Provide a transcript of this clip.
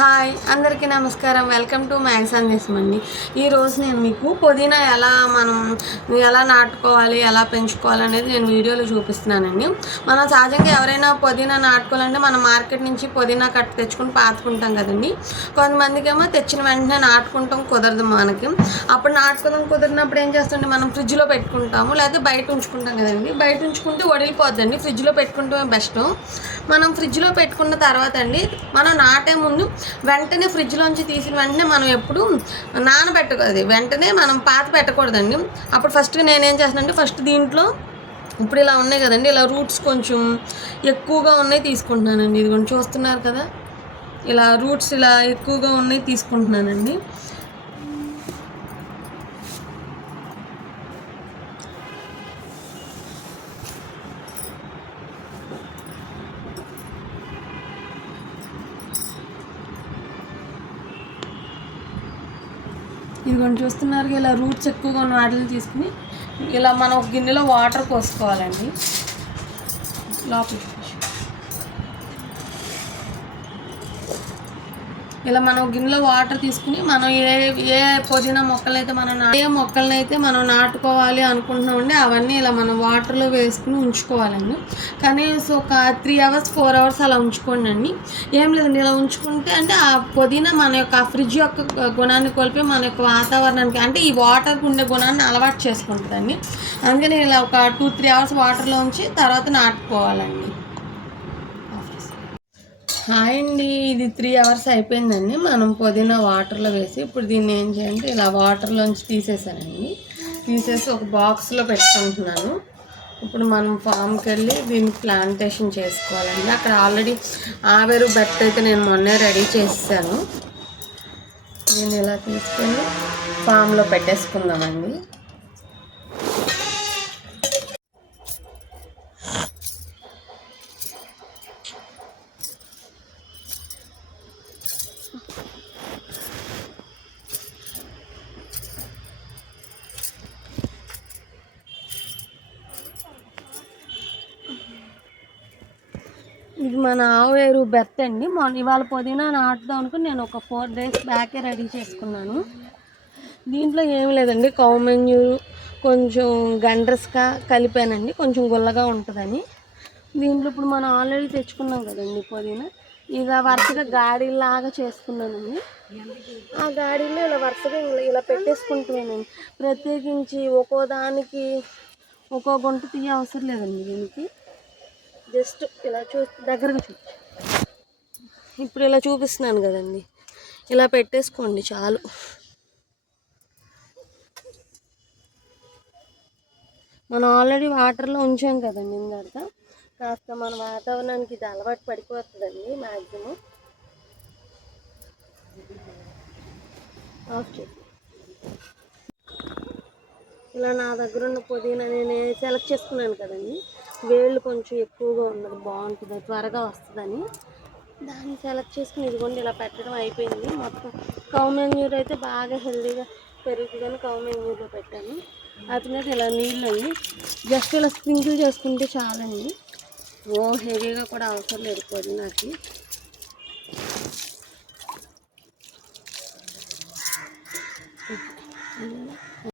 Hi అందరికీ నమస్కారం. Welcome to మ్యాగ్ సందేశం అండి ఈరోజు నేను మీకు పుదీనా ఎలా మనం ఎలా నాటుకోవాలి ఎలా పెంచుకోవాలి అనేది నేను వీడియోలో చూపిస్తున్నానండి. మనం సహజంగా ఎవరైనా పుదీనా నాటుకోవాలంటే మనం మార్కెట్ నుంచి పుదీనా కట్ట తెచ్చుకుని పాతుకుంటాం కదండి. కొంతమందికి ఏమో తెచ్చిన వెంటనే నాటుకుంటాం కుదరదు మనకి. అప్పుడు నాటుకోవడం కుదిరినప్పుడు ఏం చేస్తుంటే మనం ఫ్రిడ్జ్లో పెట్టుకుంటాము లేకపోతే బయట ఉంచుకుంటాం కదండి. బయట ఉంచుకుంటే వడిలిపోద్దండి. ఫ్రిడ్జ్లో పెట్టుకుంటే బెస్ట్. మనం ఫ్రిడ్జ్లో పెట్టుకున్న తర్వాత అండి మనం నాటే ముందు వెంటనే ఫ్రిడ్జ్లోంచి తీసిన వెంటనే మనం ఎప్పుడు నానబెట్టకూడదు వెంటనే మనం పాత పెట్టకూడదండి. అప్పుడు ఫస్ట్ నేనేం చేస్తానంటే ఫస్ట్ దీంట్లో ఇప్పుడు ఇలా ఉన్నాయి కదండి ఇలా రూట్స్ కొంచెం ఎక్కువగా ఉన్నాయి తీసుకుంటున్నానండి. ఇది కొంచెం చూస్తున్నారు కదా? ఇలా రూట్స్ ఇలా ఎక్కువగా ఉన్నాయి తీసుకుంటున్నానండి. ఇదిగోండి చూస్తున్నారు ఇలా రూట్స్ ఎక్కువగా ఉన్న వాటిని తీసుకుని ఇలా మనం ఒక గిన్నెలో వాటర్ పోసుకోవాలండి. లోపలికి ఇలా మనం గిన్నెలో వాటర్ తీసుకుని మనం ఏ ఏ పుదీనా మొక్కలైతే మనం ఏ మొక్కలనైతే మనం నాటుకోవాలి అనుకుంటున్నామండి అవన్నీ ఇలా మనం వాటర్లో వేసుకుని ఉంచుకోవాలండి. కనీసం ఒక త్రీ అవర్స్ ఫోర్ అవర్స్ అలా ఉంచుకోండి అండి. ఏం లేదండి ఇలా ఉంచుకుంటే అంటే ఆ పుదీనా మన యొక్క ఫ్రిడ్జ్ యొక్క గుణాన్ని కోల్పోయి మన యొక్క వాతావరణానికి అంటే ఈ వాటర్కి ఉండే గుణాన్ని అలవాటు చేసుకుంటుందండి. అందుకని ఇలా ఒక టూ త్రీ అవర్స్ వాటర్లో ఉంచి తర్వాత నాటుకోవాలండి. హాయ్ అండి. ఇది త్రీ అవర్స్ అయిపోయిందండి. మనం పుదీనా వాటర్లో వేసి ఇప్పుడు దీన్ని ఏం చేయండి ఇలా వాటర్లోంచి తీసేసానండి. తీసేసి ఒక బాక్స్లో పెట్టుకుంటున్నాను. ఇప్పుడు మనం ఫామ్కి వెళ్ళి దీన్ని ప్లాంటేషన్ చేసుకోవాలండి. అక్కడ ఆల్రెడీ ఆవేరు బెట్ అయితే నేను మొన్నే రెడీ చేసాను దీన్ని ఇలా తీసుకెళ్ళి ఫామ్లో పెట్టేసుకుందామండి. ఇది మన ఆవేరు బెత్త అండి. మొన్న ఇవాళ పుదీనా నాటుదాం అనుకుని నేను ఒక ఫోర్ డేస్ బ్యాకే రెడీ చేసుకున్నాను. దీంట్లో ఏమి లేదండి కౌమెన్యూ కొంచెం గండ్రస్గా కలిపానండి కొంచెం గుల్లగా ఉంటుందని. దీంట్లో ఇప్పుడు మనం ఆల్రెడీ తెచ్చుకున్నాం కదండి పుదీనా. ఇక వరుసగా గాడిలాగా చేసుకున్నానండి. ఆ గాడిలో ఇలా వరుసగా ఇలా ఇలా పెట్టేసుకుంటున్నానండి. ప్రత్యేకించి ఒక్కో దానికి ఒక్కో గుంట తీయ అవసరం లేదండి దీనికి. జస్ట్ ఇలా చూ దగ్గరగా చూ ఇప్పుడు ఇలా చూపిస్తున్నాను కదండి. ఇలా పెట్టేసుకోండి చాలు. మనం ఆల్రెడీ వాటర్లో ఉంచాం కదండి ఇందాక. కాస్త మన వాతావరణానికి ఇది అలవాటు పడిపోతుందండి మ్యాక్సిమం ఆఫ్ చేసి ఇలా నా దగ్గర ఉన్న పుదీనా నేను సెలెక్ట్ చేసుకున్నాను కదండి. వేళ్ళు కొంచెం ఎక్కువగా ఉన్నది బాగుంటుంది త్వరగా వస్తుందని. దాన్ని సెలెక్ట్ చేసుకుని ఇదిగోండి ఇలా పెట్టడం అయిపోయింది. మొత్తం కౌమెన్యూర్ అయితే బాగా హెల్దీగా పెరుగుతుందని కౌమెన్యూర్లో పెట్టాను. అతనైతే ఇలా నీళ్ళు అండి. జస్ట్ ఇలా స్ప్రింకిల్ చేసుకుంటే చాలండి. ఓ హెవీగా కూడా అవసరం లేదు పుదీనాకి